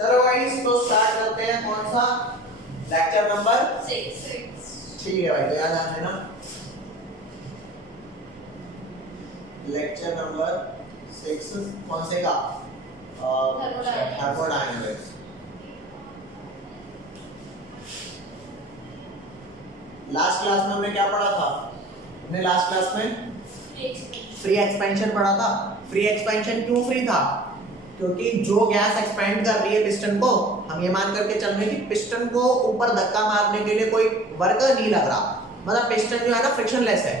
चलो गाइस तो स्टार्ट करते हैं कौन सा लेक्चर नंबर 6। ठीक है भाई, तो याद आ देना लेक्चर नंबर 6 कौन से का थर्मोडायनामिक्स। लास्ट क्लास में हमने क्या पढ़ा था? हमने लास्ट क्लास में फ्री एक्सपेंशन पढ़ा था। फ्री एक्सपेंशन क्यों फ्री था? क्योंकि जो गैस एक्सपेंड कर रही है पिस्टन को, हम ये मान करके चल रहे हैं कि पिस्टन को ऊपर धक्का मारने के लिए कोई वर्क नहीं लग रहा, मतलब पिस्टन जो है ना फ्रिक्शनलेस है,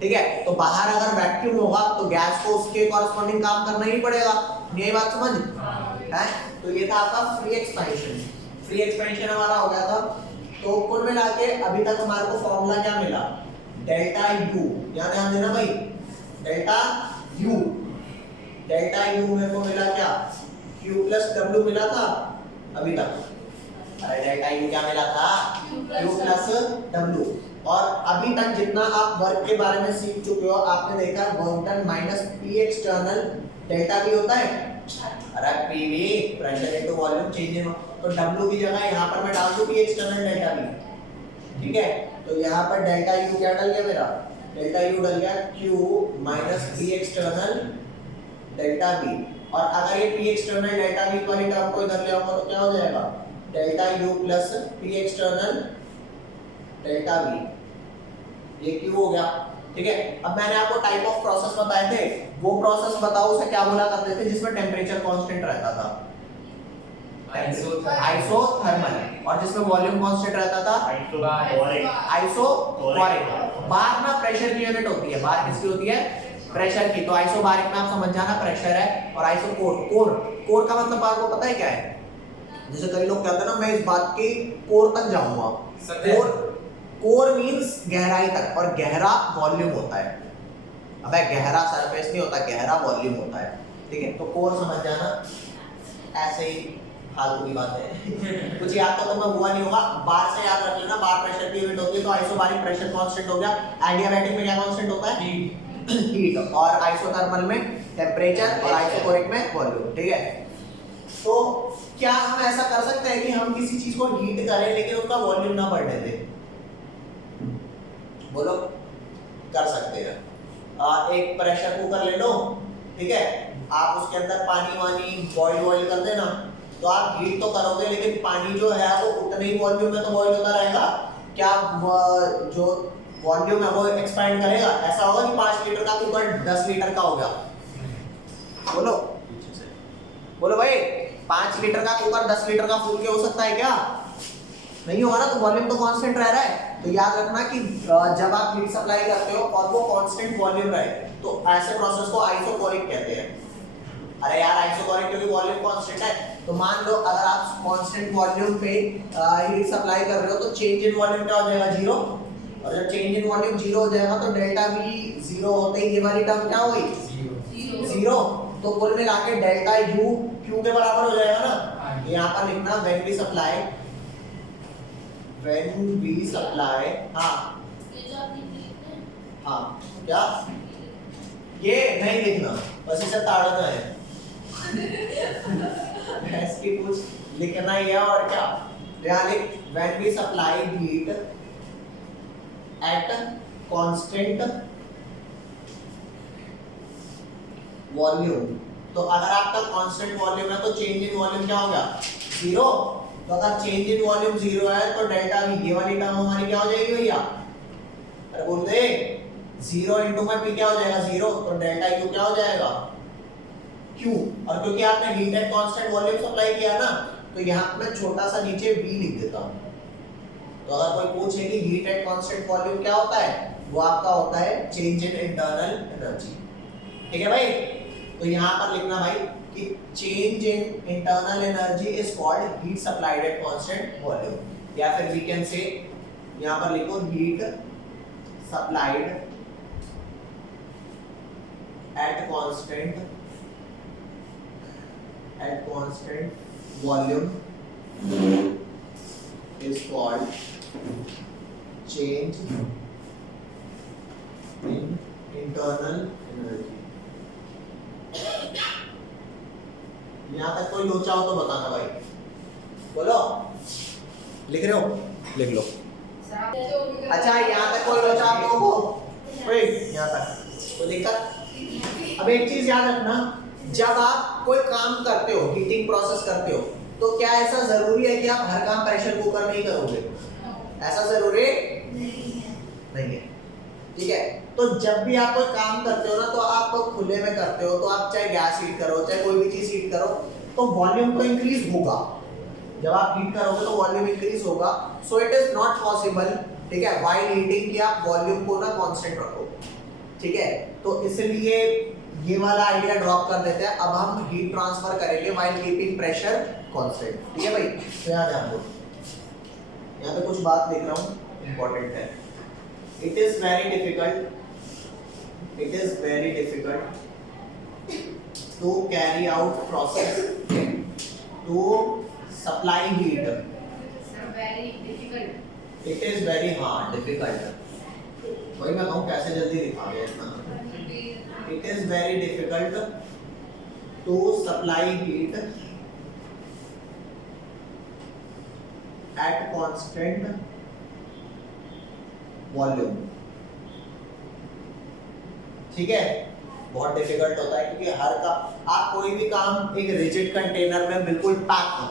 ठीक है। तो बाहर अगर वैक्यूम होगा तो गैस को उसके कॉरस्पॉन्डिंग काम करना ही पड़ेगा। ये बात समझ है? तो ये था आपका फ्री एक्सपेंशन। फ्री एक्सपेंशन हमारा हो गया था। तो कुल मिला के अभी तक हमारे को फॉर्मूला क्या मिला? डेल्टा यू, याद ध्यान देना भाई, डेल्टा यू मेरे को मिला क्या? Q प्लस W मिला था अभी तक। अरे डेल्टा यू क्या मिला था? Q plus W। और अभी तक जितना आप वर्क के बारे में सीख चुके हो, आपने देखा work done minus P external delta V होता है। अरे PV pressure into volume change in, तो W की जगह यहाँ पर मैं डाल दूं P एक्सटर्नल डेल्टा V, ठीक है। तो यहाँ पर डेल्टा U क्या डल गया मेरा? डेल्टा U डल गया Q minus P external delta V। और अगर ये P एक्सटर्नल डेल्टा V वाली टर्म को इधर ले आऊंगा तो क्या हो जाएगा? Delta U plus P external delta V, ये Q हो गया, ठीक है। अब मैंने आपको टाइप ऑफ प्रोसेस बताए थे, वो प्रोसेस बताओ उसे क्या बोला करते थे जिसमें टेम्परेचर कांस्टेंट रहता था? आइसोथर्मल। और जिसमें वॉल्यूम कांस्टेंट रहता था? आइसोबैरिक। बार ना प्रेशर की यूनिट होती है, बार किसकी होती है? प्रेशर की। तो आइसोबैरिक में आप समझ जाना प्रेशर है, और कोर का मतलब आपको पता है क्या है? जैसे कई लोग कहते हैं ना मैं इस बात के कोर तक जाऊंगा। कोर मींस गहराई तक, और गहरा वॉल्यूम होता है। अबे गहरा सरफेस नहीं होता, गहरा वॉल्यूम होता है, ठीक है। तो कोर समझ जाना, ऐसे ही फालतू की बात है कुछ याद तो तुम्हें हुआ नहीं होगा। बार से याद रख लेना, बार प्रेशर की यूनिट होती है। तो आइसोबैरिक प्रेशर कांस्टेंट हो गया। एडियाबैटिक में क्या कांस्टेंट होता है? हीट। और आइसोथर्मल में टेम्परेचर, और आइसोकोरिक में वॉल्यूम, ठीक है। तो क्या हम ऐसा कर सकते हैं कि हम किसी चीज को हीट करें लेकिन उसका वॉल्यूम ना बढ़ने दें? बोलो, कर सकते हैं। एक प्रेशर कुकर ले लो, ठीक है। आप उसके अंदर पानी वानी बॉईल कर देना, तो आप हीट तो करोगे लेकिन पानी जो है वो उतने ही वॉल्यूम में तो बॉईल होता रहेगा। क्या जो वॉल्यूम है वो एक्सपैंड करेगा? ऐसा होगा कि 5 लीटर का कुकर 10 लीटर का हो गया? बोलो बोलो भाई, 5 लीटर का कुकर 10 लीटर का फूल के हो सकता है क्या? नहीं होगा ना। तो वॉल्यूम तो कांस्टेंट रह रहा है। तो याद रखना कि जब आप हीट सप्लाई करते हो और वो कांस्टेंट वॉल्यूम रहे, तो ऐसे प्रोसेस को आइसोकोरिक कहते हैं। अरे यार आइसोकोरिक क्योंकि वॉल्यूम कांस्टेंट है। तो मान लो अगर आप कांस्टेंट वॉल्यूम पे हीट सप्लाई कर रहे हो तो चेंज इन वॉल्यूम क्या हो जाएगा? 0। और जब चेंज इन वॉल्यूम 0 हो जाएगा तो डेल्टा V 0 होते ही ये वाली टर्म क्या हो गई? 0। तो कुल मिला के डेल्टा U Q के बराबर हो जाएगा ना। यहाँ पर लिखना व्हेन वी सप्लाई, हाँ क्या? ये नहीं लिखना, बस इसे ताड़ना है इसकी कुछ लिखना ही है और क्या। यहाँ लिख when we supply heat at constant volume. तो अगर आपका कांस्टेंट वॉल्यूम है तो चेंज इन वॉल्यूम क्या हो गया? 0। तो अगर चेंज इन वॉल्यूम 0 है तो डेल्टा V, ये वाली टर्म हमारी क्या हो जाएगी भैया? अरे बोल दे, 0 इंटू में P क्या हो जाएगा? 0। तो डेल्टा U क्या हो जाएगा? Q। और क्योंकि आपने heat at constant volume supply किया ना, तो यहाँ मैं छोटा सा नीचे V लिख देता हूँ। तो अगर कोई पूछे कि हीट एट कांस्टेंट वॉल्यूम क्या होता है, वो आपका होता है चेंज इन इंटरनल एनर्जी, ठीक है भाई। तो यहाँ पर लिखना भाई कि change in internal energy is called heat supplied eight constant volume, या फिर वी कैन से यहाँ पर लिखो heat supplied eight constant volume is called change in internal energy, यहाँ तक कोई लोचा हो तो बताना भाई, बोलो। लिख रहे हो? लिख लो। अच्छा यहाँ तक कोई लोचा आप लोगों को? यहाँ तक कोई दिक्कत? अब एक चीज याद रखना, जब आप कोई काम करते हो, हीटिंग प्रोसेस करते हो, तो क्या ऐसा जरूरी है कि आप हर काम प्रेशर कुकर में ही करोगे? ऐसा जरूरी नहीं है। ठीक है, तो जब भी आप कोई काम करते हो ना, तो आप खुले में करते हो, तो आप चाहे गैस हीट करो, चाहे कोई भी चीज हीट करो, तो वॉल्यूम तो इंक्रीज होगा। जब आप हीट करोगे तो वॉल्यूम इंक्रीज होगा। So it is not possible, ठीक है, व्हाइल हीटिंग, कि आप वॉल्यूम को ना कांस्टेंट रखो। ठीक है, तो इसलिए ये वाला आइडिया ड्रॉप कर देते हैं। अब हम हीट ट्रांसफर करेंगे व्हाइल कीपिंग प्रेशर कांस्टेंट। ठीक है भाई, तो यहाँ ध्यान दो, यहाँ पे कुछ बात लिख रहा हूँ, इंपॉर्टेंट है। It is very difficult to carry out process to supply heat. Very difficult. It is very hard, difficult. वही मैं कहूँ कैसे जल्दी लिखा गया इतना। It is very difficult to supply heat at constant volume. ठीक है, बहुत डिफिकल्ट होता है, क्योंकि हर का आप कोई भी काम एक रिजिड कंटेनर में बिल्कुल पैक हो,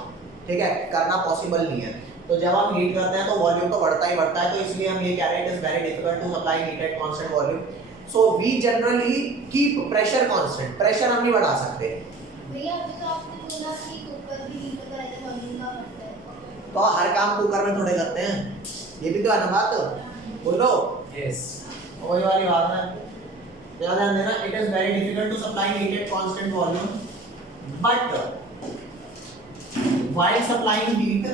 ठीक है, करना पॉसिबल नहीं है। तो जब हम हीट करते हैं तो वॉल्यूम तो बढ़ता ही बढ़ता है, तो इसलिए हम ये कह रहे हैं it is very difficult to supply heat at constant volume. So we generally keep pressure constant. Pressure हम नहीं बढ़ा सकते। भैया अभी तो आपने बोला कि कुकर भी हीट होता है, वॉल्यूम का बढ़ता है, तो हर काम कुकर में थोड़े करते हैं, ये भी तो है ना बात, बोलो। यस, वही वाली बात है, ध्यान देना। It is very difficult to supply heat at constant volume, but while supplying heat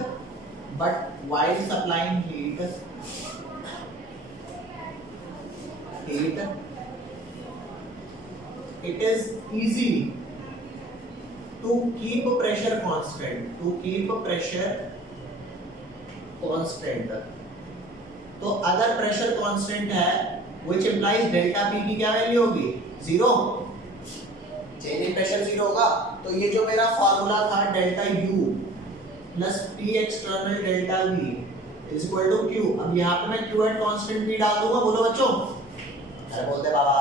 it is easy to keep pressure constant। तो अगर प्रेशर कांस्टेंट है, which implies डेल्टा पी की क्या वैल्यू होगी? 0। चेंज इन प्रेशर 0 होगा। तो ये जो मेरा फार्मूला था delta U plus P external delta V is equal to Q। अब यहाँ पे मैं Q एट कांस्टेंट P डाल दूंगा, बोलो बच्चों। अरे बोलते बाबा,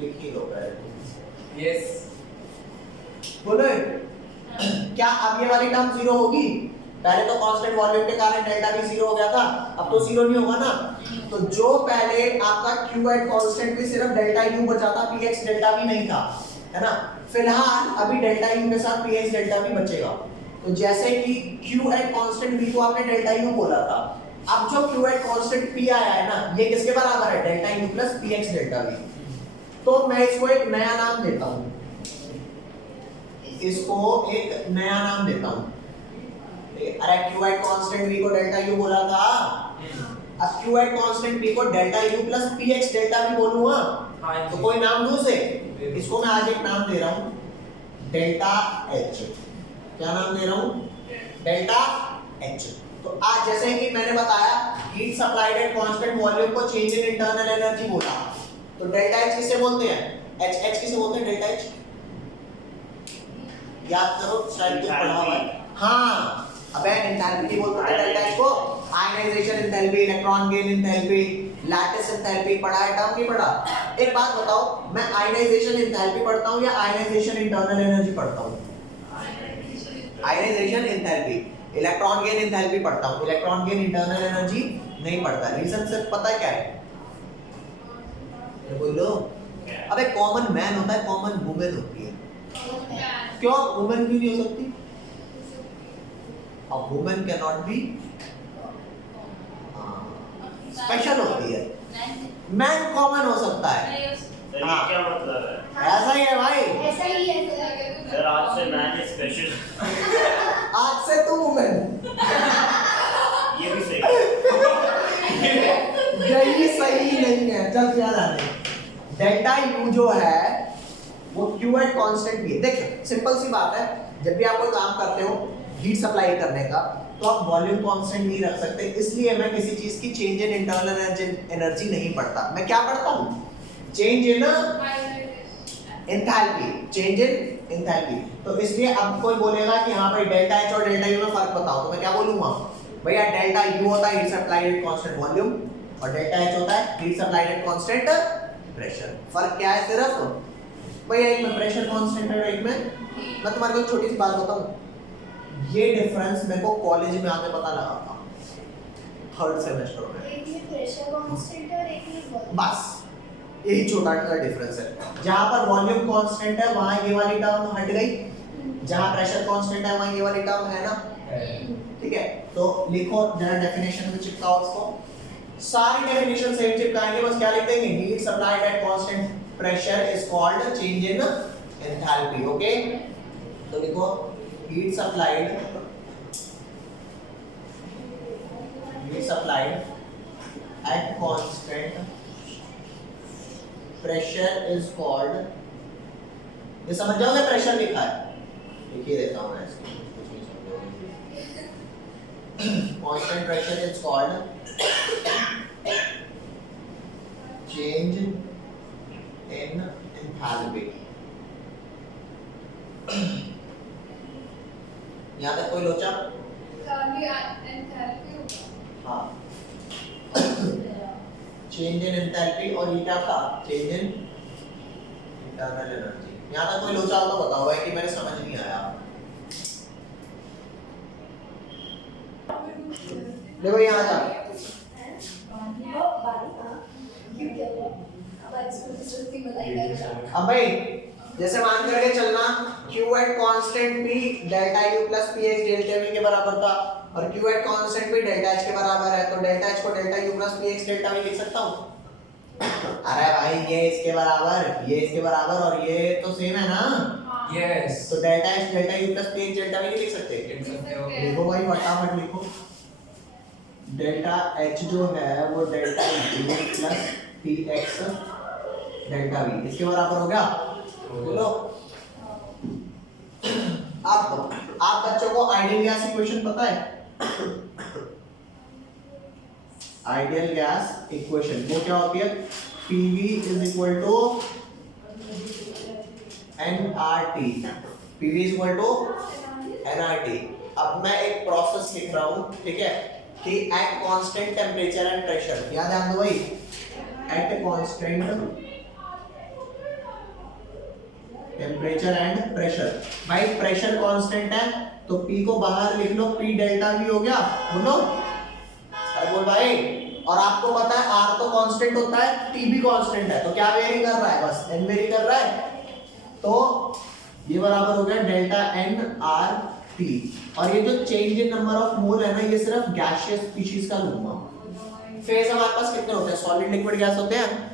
लिख ही लो पहले। यस, बोलो क्या अब ये वाली टर्म 0 होगी? पहले तो कांस्टेंट वॉल्यूम के कारण डेल्टा भी 0 हो गया था, अब तो 0 नहीं होगा ना। तो जो पहले आपका Q एट कांस्टेंट भी सिर्फ डेल्टा U बचा था, Px डेल्टा भी नहीं था, है ना। फिलहाल अभी डेल्टा U के साथ Px डेल्टा भी बचेगा। तो जैसे कि Q एट कांस्टेंट V को आपने डेल्टा U बोला था, अब जो Q एट कांस्टेंट P आया है ना, ये किसके बराबर है? Delta U plus Px delta V। तो मैं इसको एक नया नाम देता हूँ, इसको एक नया नाम देता हूँ। अरे Q एट कांस्टेंट V को डेल्टा U बोला था, अब Q एट कांस्टेंट P को delta U plus Px delta V बोलूंगा, तो कोई नाम दूं से। इसको मैं आज एक नाम दे रहा हूँ, डेल्टा H। क्या नाम दे रहा हूँ? Delta H। तो आज जैसे कि मैंने बताया, heat supplied eight constant volume को चेंज इन इंटरनल एनर्जी बोला। तो डेल्टा H किसे बोलते हैं? H किसे बोलते हैं? डेल्टा H याद करो, शायद तुम पढ़ा हुआ है। हाँ, अबे एंथैल्पी बोलते हैं डेल्टा H को। Ionisation enthalpy, electron gain enthalpy, lattice enthalpy पढ़ा है, टर्म नहीं पढ़ा? एक बात बताओ, मैं आयनाइजेशन एंथैल्पी पढ़ता हूँ या आयनाइजेशन इंटरनल एनर्जी पढ़ता हूँ? Ionisation enthalpy. Electron gain enthalpy पढ़ता हूँ, इलेक्ट्रॉन गेन इंटरनल एनर्जी नहीं पढ़ता। रीजन सिर्फ पता है क्या है? बोलो। अबे कॉमन मैन होता है, कॉमन वुमेन होती है। क्यों वुमेन क्यों नहीं हो सकती? A woman cannot be special होती है, मैन कॉमन हो सकता है। हाँ, क्या मतलब है? ऐसा ही है भाई, ऐसा ही है सर आज से मैन इज स्पेशल। आज से तू वुमेन। ये भी सही है। यही सही नहीं है, जल्द याद आ रही। डेल्टा U जो है वो Q एट कांस्टेंट भी है। देखो सिंपल सी बात है, जब भी आप कोई काम करते हो हीट सप्लाई करने का, तो आप वॉल्यूम कांस्टेंट नहीं रख सकते। इसलिए मैं किसी चीज की चेंज इन इंटरनल एनर्जी नहीं पढ़ता। मैं क्या पढ़ता हूँ? Change in enthalpy, change in enthalpy. तो इसलिए अब कोई बोलेगा कि हाँ भाई डेल्टा एच और डेल्टा यू में फर्क बताओ, तो मैं क्या बोलूंगा भैया डेल्टा यू होता है heat supplied eight constant volume और डेल्टा एच होता है heat supplied at constant pressure. फर्क क्या है सिर्फ भैया एक में प्रेशर कांस्टेंट है एक में। मैं तुम्हारे को एक छोटी सी बात बताऊं, ये डिफरेंस मेरे को कॉलेज में आके पता लगा था थर्ड सेमेस्टर में। एक में प्रेशर कांस्टेंट है और एक में वॉल्यूम। बस यही छोटा सा डिफरेंस है। जहां पर वॉल्यूम कांस्टेंट है वहां ये वाली टर्म हट गई, जहां प्रेशर कांस्टेंट है वहां ये वाली टर्म है ना। ठीक है, तो लिखो जरा डेफिनेशन में चिपकाओ उसको। सारी डेफिनेशन सेम चिपकाएंगे, बस क्या लिख देंगे heat supplied at constant pressure is called change in enthalpy. Okay, तो लिखो heat supplied at constant pressure is called, ये समझ जाओगे प्रेशर लिखा है, लिखिए देता हूँ मैं इसको, कुछ नहीं समझोगे। constant pressure is called change in enthalpy। यहाँ तक कोई लोचा? हाँ, चेंज इन एंथैल्पी और ये क्या था चेंज इन इंटरनल एनर्जी। यहाँ तक कोई लोचा हो तो बताओ भाई कि मेरे समझ नहीं आया। देखो यहाँ था अब भाई जैसे मान करके चलना Q at constant P delta U plus Px delta V के बराबर था और Q at constant P delta H के बराबर है, तो डेल्टा H को delta U plus Px delta V लिख सकता हूँ। अरे भाई ये इसके बराबर ये इसके बराबर और ये तो सेम है ना। यस, तो delta H delta U plus Px delta V लिख सकते हैं। लिखो भाई फटाफट लिखो, डेल्टा H जो है वो delta U plus Px delta V इसके बराबर हो गया। बोलो आप बच्चों को आइडियल गैस इक्वेशन पता है? आइडियल गैस इक्वेशन वो क्या होती है? PV is equal to nRT। PV is equal to nRT। अब मैं एक प्रोसेस लिख रहा हूँ, ठीक है, कि at constant temperature and pressure, याद ध्यान दो भाई, at constant temperature and pressure. भाई प्रेशर कांस्टेंट है तो P को बाहर लिख लो, P डेल्टा V हो गया। बोलो अरे बोल भाई, और आपको पता है R तो कांस्टेंट होता है, T भी कांस्टेंट है, तो क्या वेरी कर रहा है? बस N वेरी कर रहा है। तो ये बराबर हो गया डेल्टा N R T। और ये जो change in number of mole है ना, ये सिर्फ गैसियस स्पीशीज का लूंगा। फेज हमारे पास कितने होते हैं? सॉलिड लिक्विड गैस होते हैं,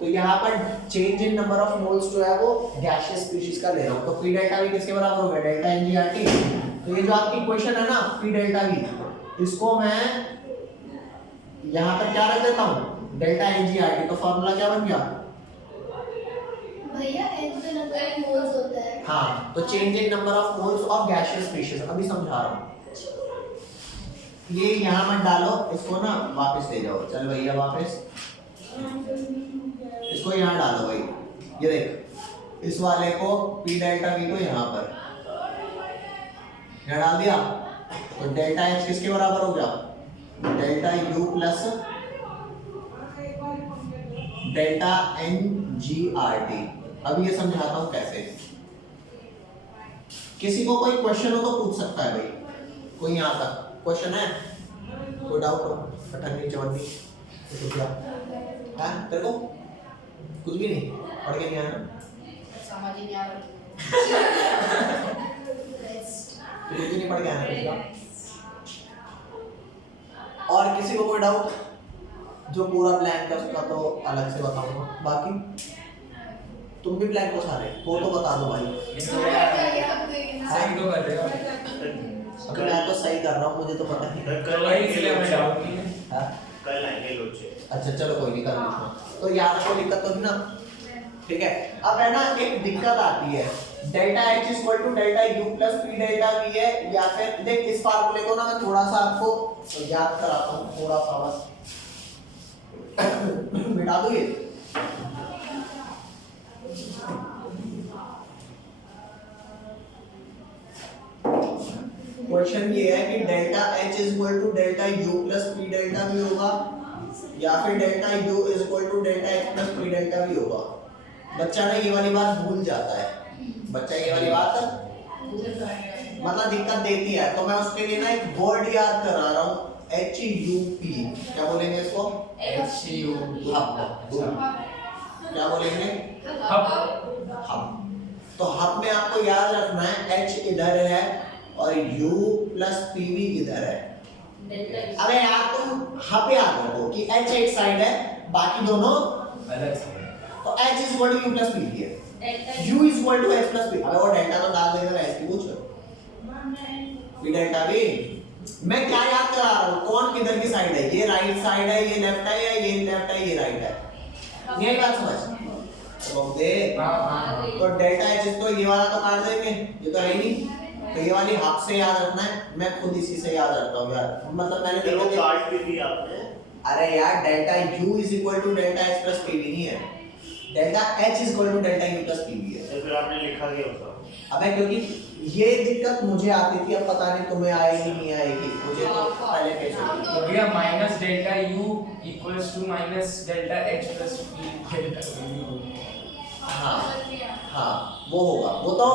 तो यहाँ पर change in number of moles जो है वो गैसियस स्पीशीज का ले रहा हूँ। तो P डेल्टा V किसके बराबर होगा? Delta NGRT। तो ये जो आपकी इक्वेशन है ना P डेल्टा V, इसको मैं यहाँ पर क्या रख देता हूँ? Delta NGRT। तो फॉर्मूला क्या बन गया भैया? n तो नंबर ऑफ मोल्स होता है। हाँ, तो change in number of moles of gaseous species. अभी समझा रहा हूँ, ये यहाँ मत डालो, इसको ना वापस ले जाओ। चल भैया वापस इसको यहाँ डालो भाई, ये देख इस वाले को P डेल्टा V को यहाँ पर यहाँ डाल दिया, तो डेल्टा H किसके बराबर हो गया? Delta U plus delta NGRT। अब ये समझाता हूँ कैसे। किसी को कोई क्वेश्चन हो तो पूछ सकता है भाई, कोई यहाँ तक क्वेश्चन है? कोई डाउट हो? अठन्नी चवन्नी तो क्या है तेरे को? कुछ भी नहीं, पढ़ के नहीं आना, समझ ही नहीं आ रहा। तो कुछ भी नहीं पढ़ के आना। और किसी को कोई डाउट? जो पूरा ब्लैंक है उसका तो अलग से बताऊंगा, बाकी तुम भी ब्लैंक हो सारे, वो तो बता दो भाई। सही तो कर रहे हो। अभी मैं तो सही कर रहा हूँ, मुझे तो पता नहीं। तो वही इसलिए मैं डाउट नहीं है। हाँ? कल आएंगे लोचे। अच्छा चलो कोई नहीं, कर पूछना। तो यहाँ तक कोई दिक्कत तो नहीं ना? ठीक है, अब है ना एक दिक्कत आती है, delta H equal to delta U plus P delta V है, या फिर देख इस फार्मूले को ना मैं थोड़ा सा आपको याद कराता हूँ, थोड़ा सा बस मिटा दो ये। क्वेश्चन ये है कि delta H is equal to delta U plus P delta V होगा या फिर delta U is equal to delta H plus P delta V होगा। बच्चा ना ये वाली बात भूल जाता है, बच्चा ये वाली बात मतलब दिक्कत देती है, तो मैं उसके लिए ना एक वर्ड याद करा रहा हूँ, HUP। क्या बोलेंगे इसको? HUP। क्या बोलेंगे? हब। तो हब में आपको याद रखना है H इधर है और U प्लस PV इधर है। अबे यार तुम हब याद रखो कि H एक साइड है, बाकी दोनों अलग साइड। तो H is equal to U plus PV है, U is equal to H plus P। अबे वो डेल्टा तो डाल देगा, ऐसे पूछ P डेल्टा V। मैं क्या याद करा रहा हूँ, कौन किधर की साइड है? ये राइट साइड है, ये लेफ्ट है, या ये लेफ्ट है, ये राइट है। यही बात समझ तो दे। तो डेल्टा H तो ये वाला तो काट देंगे, ये तो है ही नहीं, तो ये वाली हाफ से याद रखना है। मैं खुद इसी से याद रखता हूँ यार, मतलब मैंने चलो देखा काट भी दिया आपने। अरे यार delta U is equal to delta H plus PV नहीं है, delta H is equal to delta U plus PV है। तो फिर आपने लिखा क्या होता? अबे क्योंकि ये दिक्कत मुझे आती थी, अब पता नहीं तुम्हें आएगी नहीं आएगी, मुझे तो पहले कैसे तो भैया minus delta U equals to minus delta H plus P delta V। हाँ हाँ वो होगा, वो तो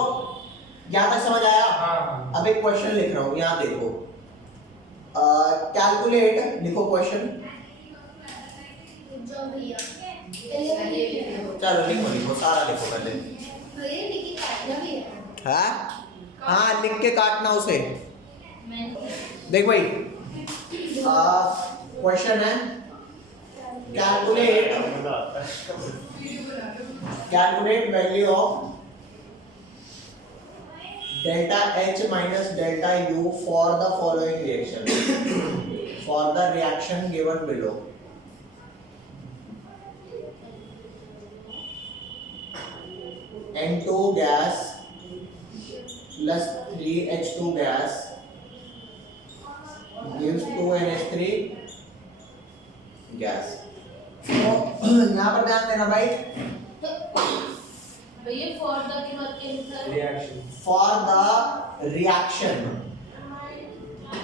यहाँ तक समझ आया। हाँ। अब एक क्वेश्चन लिख रहा हूँ, यहाँ देखो, कैलकुलेट लिखो क्वेश्चन। जो भैया चलो लिखो लिखो सारा लिखो पहले। भैया लिखी काटना भी है। हाँ हाँ लिख के काटना उसे। देख भाई क्वेश्चन है calculate value of delta H minus delta U for the following reaction for the reaction given below. N2 gas plus 3H2 gas gives 2NH3 gas. तो यहाँ पर ध्यान देना भाई, भैया फॉर द के बाद क्या लिखा है? Reaction for the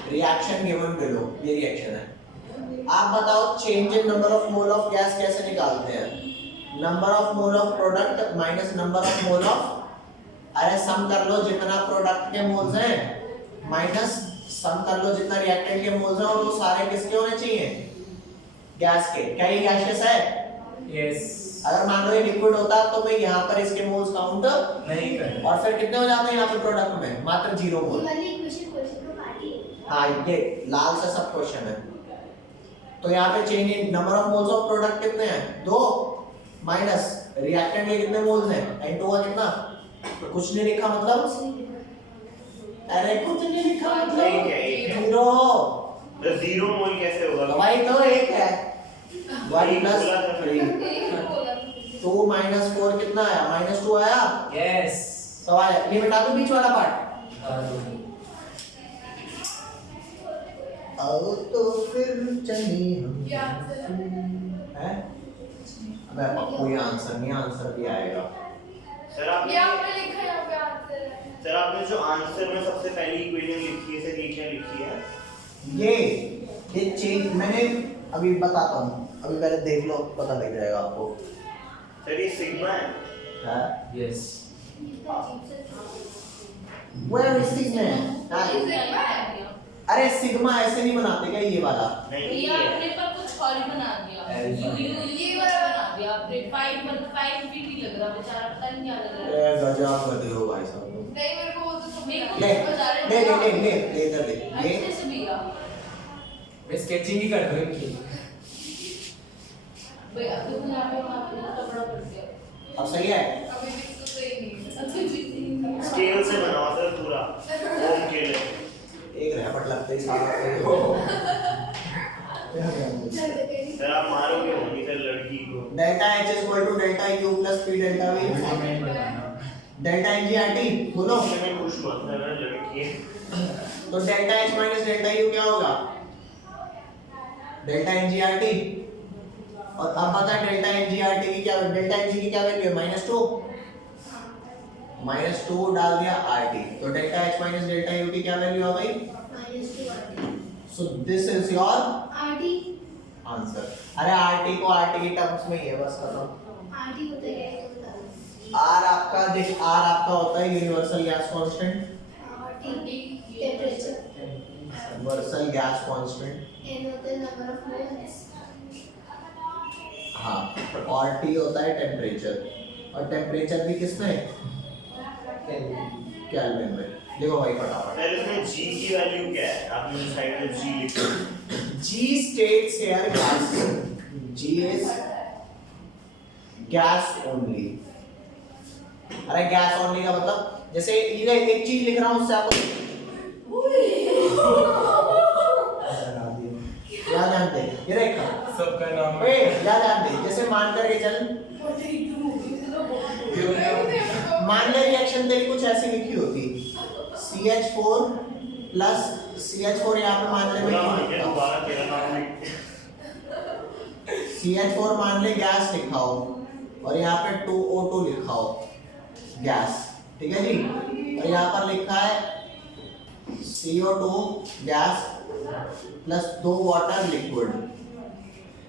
reaction given below, ये रिएक्शन है। आप बताओ change in number of mole of gas कैसे निकालते हैं? Number of mole of product minus number of mole of, अरे सम कर लो जितना प्रोडक्ट के मोल्स हैं माइनस सम कर लो जितना रिएक्टेंट के मोल्स हैं, और वो सारे किसके होने चाहिए? गैस के। क्या ये गैसियस है? यस। अगर मान लो ये लिक्विड होता तो मैं यहाँ पर इसके मोल्स काउंट नहीं कर और फिर कितने हो जाते हैं यहाँ पे प्रोडक्ट में? मात्र 0 ये मोल। वाली क्वेश्चन को काटिए। हाँ ये लाल से सब क्वेश्चन है। तो यहाँ पे change in number of moles of product कितने हैं? 2 माइनस रिएक्टेंट के कितने मोल्स हैं? N2 का कितना? कुछ नहीं लिखा मतलब, अरे कुछ नहीं लिखा एक मतलब है। 0। तो 0 मोल कैसे होगा? तो भाई तो 1 है, 1 प्लस बोला था 3 2 माइनस 4 कितना आया? -2 आया। यस। तो आया, ये बता दो बीच वाला पार्ट। आओ तो फिर चलिए हम हैं? अबे पप्पू ये आंसर नहीं, आंसर भी आएगा। सर आपने लिखा है यहाँ पे आंसर है। सर आपने जो आंसर में सबसे पहली इक्वेशन लिखी है सर ये क्या लिखी है? ये चेंज मैंने अभी बताता हूँ, अभी पहले देख लो पता लग जाएगा आपको। सर ये सिग्मा है। हाँ यस। Where is sigma? अरे सिग्मा ऐसे नहीं बनाते क्या ये वाला? नहीं भैया ये आपने है। पर कुछ और ही बना दिया Alpha. ये वाला बना दिया आपने 5 मतलब 5 भी नहीं लग रहा बेचारा, पता नहीं क्या लग रहा है। ए गजब कर दियो भाई साहब। नहीं मेरे को वो तो सब मेरे को ले बता रहे ले ले ले ले इधर ले ये अच्छे से भैया मैं स्केचिंग ही कर दूं इनकी। भैया देखो यहाँ पे आपने कपड़ा पड़ गया अब सही है। अभी भी इसको सही नहीं है। अभी भी स्केल से बनाओ सर पूरा ओम के लिए। एक रैपट लगता ही सारा सही हो। सर आप मारोगे होंगी सर लड़की को। Delta H is equal to delta U plus P delta V delta NGRT बोलो। मैं खुश हुआ था अगर लड़की है। तो delta H minus delta U क्या होगा? Delta NGRT। और अब बता डेल्टा NGRT की क्या, डेल्टा NG की क्या वैल्यू है? -2 -2 डाल दिया RT, तो delta H minus delta U की क्या वैल्यू आ गई? -2 RT so this is your RT answer. अरे RT को RT की टर्म्स में ही है, बस खत्म। RT होता है क्या तो बता दो। R आपका देख, R आपका होता है universal gas constant, RT temperature, universal gas constant. N होता है नंबर ऑफ मोल्स, हाँ, और T होता है टेम्परेचर, और टेम्परेचर भी किसमें है? केल्विन में। देखो भाई फटाफट, सर इसमें G की वैल्यू क्या है? आपने साइड में G लिखा है। G states here gas, G is gas only। अरे गैस ओनली का मतलब, जैसे ये एक चीज लिख रहा हूँ उससे आपको क्या जानते हैं? ये देख सबका नाम ओए क्या जानते हैं? जैसे मान करके चल, मान ले रिएक्शन तेरी कुछ ऐसी लिखी होती, CH4 प्लस CH4 यहाँ पे मान ले ये दोबारा तेरा नाम लिख। CH4 मान ले गैस लिखा हो और यहाँ पे 2O2 लिखा हो गैस, ठीक है जी। और यहाँ पर लिखा है CO2 gas plus 2 water liquid.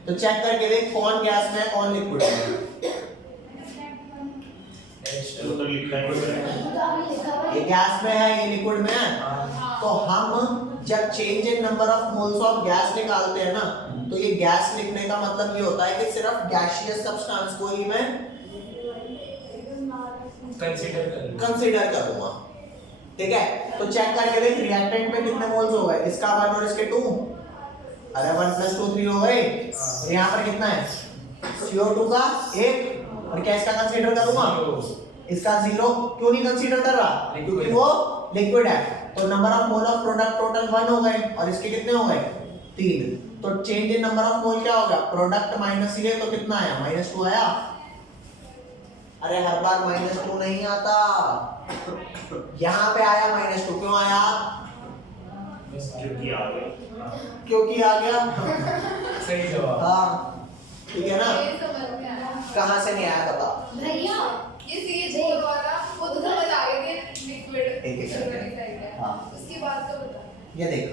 तो चेक करके देख कौन गैस में है कौन लिक्विड में। तो लिखा है तो आपने लिखा हुआ ये है गैस में है, ये लिक्विड में है। तो हम जब change in number of moles of gas निकालते हैं ना, तो ये गैस लिखने का मतलब ये होता है कि सिर्फ गैसियस सब्सटेंस को ही मैं कंसीडर करूंगा, ठीक है। तो चेक करके देख रिएक्टेंट में कितने मोल्स हो गए, इसका 1 और इसके 2, अरे 1 + 2 3 हो गए। और यहाँ पर कितना है, CO2 का 1, और क्या इसका कंसीडर करूंगा, इसका 0। क्यों नहीं कंसीडर कर रहा, क्योंकि वो लिक्विड है। तो number of mole of product total 1 हो गए, और इसके कितने हो गए 3। तो change in number of mole क्या होगा, प्रोडक्ट माइनस ये, तो कितना आया -2 आया। अरे हर बार -2 नहीं आता, यहाँ पे आया -2, क्यों आया, क्योंकि आ गया। क्योंकि आ गया। सही जवाब। हाँ ठीक है ना, ये समझ में आया। कहाँ से नहीं आया बता। भैया ये CH4 वाला वो तो समझ आ गई थी लिक्विड एक करके। हाँ। उसकी बात तो बता। ये देख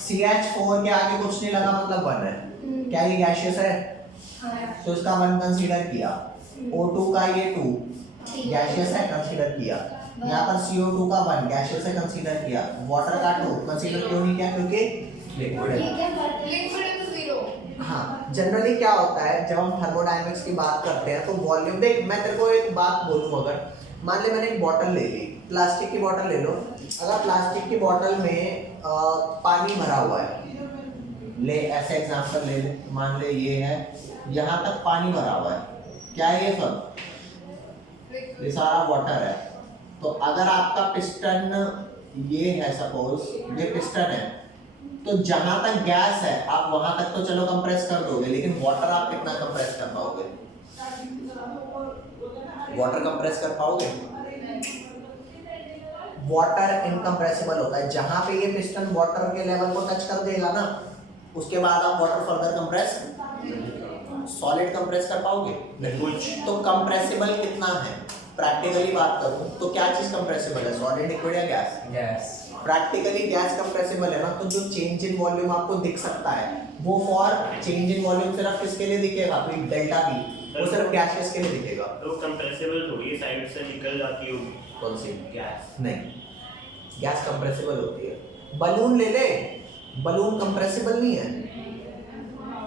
CH4 के आगे कुछ नहीं लगा मतलब 1 है, क्या ये गैसियस है, तो इसका 1 कंसीडर किया। O2 का ये 2 गैसियस है, कंसीडर किया। यहाँ पर CO2 का 1 गैसियस है, कंसीडर किया। वाटर का 2 कंसीडर क्यों नहीं किया, क्योंकि लिक्विड ये है। क्या बात है? लिक्विड है तो 0। हाँ, जनरली क्या होता है जब हम थर्मोडायनेमिक्स की बात करते हैं तो वॉल्यूम, देख मैं तेरे को एक बात बोलूँ, अगर मान ले मैंने एक बॉटल ले ली, प्लास्टिक की बॉटल ले लो, अगर प्लास्टिक की बॉटल में पानी भरा हुआ है, ले ऐसे एग्जांपल ले ले, मान ले ये है, यहाँ तक पानी भरा हुआ है, क्या है ये सब, ये सारा वाटर है। तो अगर आपका पिस्टन ये है, सपोज ये पिस्टन है, तो जहां तक गैस है आप वहां तक तो चलो कंप्रेस कर दोगे, लेकिन वाटर आप कितना कंप्रेस कर पाओगे, वाटर कंप्रेस कर पाओगे, वाटर इनकम्प्रेसिबल होता है। जहां पे ये पिस्टन वाटर के लेवल को टच कर देगा ना, उसके बाद आप water further compress, solid compress कर पाओगे नहीं। तो कंप्रेसिबल कितना है, प्रैक्टिकली बात करूं तो क्या चीज कंप्रेसिबल है, सॉलिड, लिक्विड या gas. Gas. Practically gas compressible है ना, तो जो चेंज इन वॉल्यूम आपको दिख सकता है वो फॉर चेंज इन वॉल्यूम सिर्फ किसके लिए दिखेगा, कोई डेल्टा भी, वो सिर्फ गैसियस के लिए दिखेगा। तो कंप्रेसिबल थोड़ी साइड से निकल जाती होगी। कौन सी, गैस नहीं, गैस कंप्रेसिबल होती है। बलून ले ले, बलून कंप्रेसिबल नहीं है,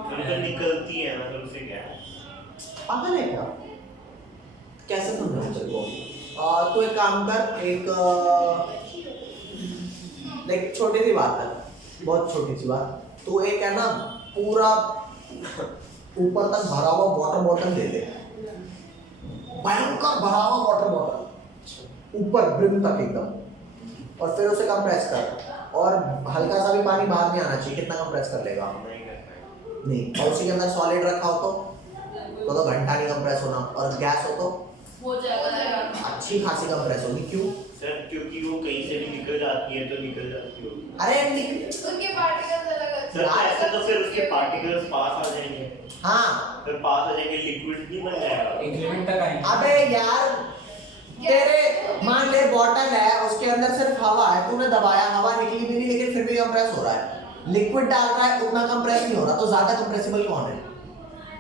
तो निकलती है मतलब उसे गैस। पागल है क्या, कैसे समझाऊं तेरे को। तो एक काम कर, एक लाइक छोटी सी बात है, बहुत छोटी सी बात, तो एक है ना पूरा ऊपर तक भरा हुआ वाटर बॉटल ले ले, भयंकर भरा हुआ वाटर बॉटल ऊपर ब्रिम तक एकदम, और फिर उसे कंप्रेस कर, और हल्का सा भी पानी बाहर नहीं आना चाहिए, कितना कंप्रेस कर लेगा, नहीं कर पाएंगे। नहीं। और उसी के अंदर सॉलिड रखा हो तो घंटा नहीं कंप्रेस होना, और गैस हो तो हो जाएगा। अच्छी खासी कंप्रेस होगी। क्यों, सर क्योंकि वो कहीं से भी निकल जाती है तो निकल जाती होगी। अरे उसके पार्टिकल्स अलग सर ऐसे तो फिर उसके पार्टिकल्स पास आ जाएंगे, हाँ, फिर पास आ जाएंगे, लिक्विड नहीं बन जाएगा। एक लिमिट तक आएंगे। अबे यार तेरे मान ले बॉटल है, उसके अंदर सिर्फ हवा है, तूने दबाया, हवा निकली भी नहीं लेकिन फिर भी कंप्रेस हो रहा है। लिक्विड डाल रहा है, उतना कंप्रेस नहीं हो रहा, तो ज्यादा कंप्रेसिबल कौन है?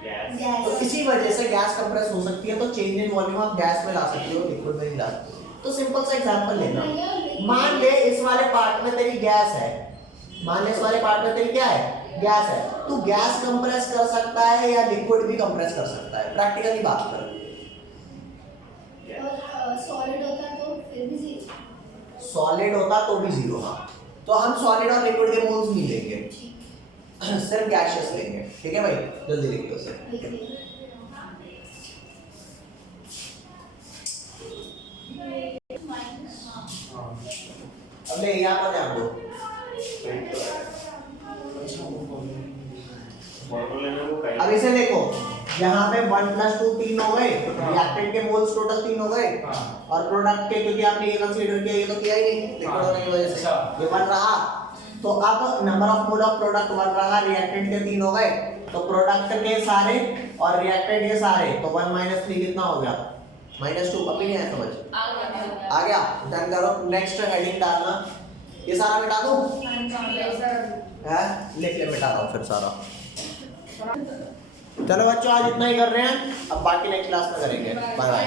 गैस। तो इसी वजह से गैस कंप्रेस हो सकती है, तो चेंज इन वॉल्यूम आप गैस में ला सकते हो, लिक्विड में नहीं ला सकते। तो सिंपल सा एग्जांपल लेना, मान ले इस वाले पार्ट में तेरी गैस है, मान ले इस वाले पार्ट में तेरी क्या है? गैस है। तू गैस कंप्रेस कर सकता है या लिक्विड भी कंप्रेस कर सकता है? प्रैक्टिकली बात कर। और सॉलिड होता तो फिर भी जीरो। सॉलिड होता तो भी जीरो। हाँ, तो हम सॉलिड और लिक्विड के मोल्स नहीं लेंगे, सिर्फ गैसियस लेंगे। ठीक है भाई, जल्दी लिख लो उसे। लिखिए। अब ले यहाँ पर ध्यान दो, फॉर्मूले में वो अब इसे देखो, यहाँ पे 1 + 2 3 हो गए, रिएक्टेंट के मोल्स टोटल 3 हो गए, और प्रोडक्ट के, क्योंकि आपने ये कंसीडर किया, ये तो किया ही नहीं लिक्विड होने की वजह से, ये 1 रहा। तो अब number of mole of product 1 रहा, रिएक्टेंट के 3 हो गए, तो प्रोडक्ट के सारे और रिएक्टेंट के सारे, तो 1 - 3 कितना हो गया? -2। अभी नहीं आया समझ? आ गया। डन करो, नेक्स्ट हेडिंग डालना। ये सारा मिटा दूं? है, लिख ले, मिटा रहा हूँ फिर सारा। चलो बच्चों, आज इतना ही कर रहे हैं, अब बाकी नेक्स्ट क्लास में करेंगे। Bye bye.